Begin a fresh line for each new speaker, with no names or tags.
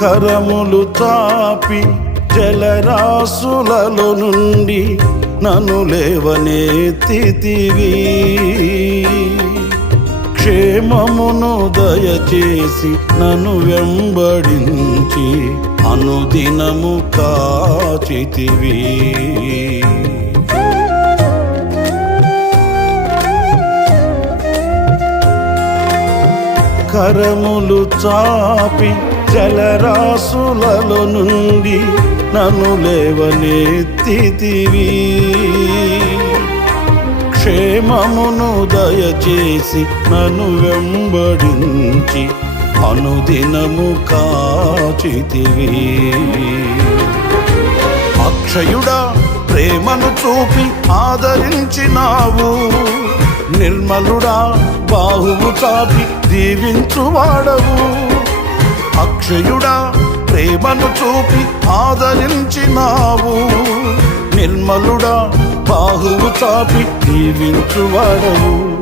కరములు తాపి జలరాసులలో నుండి నన్ను తితివి. క్షేమమును దయచేసి నన్ను వెంబడించి అనుదినము కాచితివి. కరములు చాపి జలరాసులలో నుండి నన్ను లేవనెత్తివి క్షేమమును దయచేసి నన్ను వెంబడించి అనుదినము కాచితివి. అక్షయుడా ప్రేమను చూపి ఆదరించినావు. నిర్మలుడా బాహువు చాపి దీవించువాడవు. అక్షయుడా ప్రేమను చూపి ఆదరించినావు. నిర్మలుడా బాహువు చాపి దీవించువాడవు.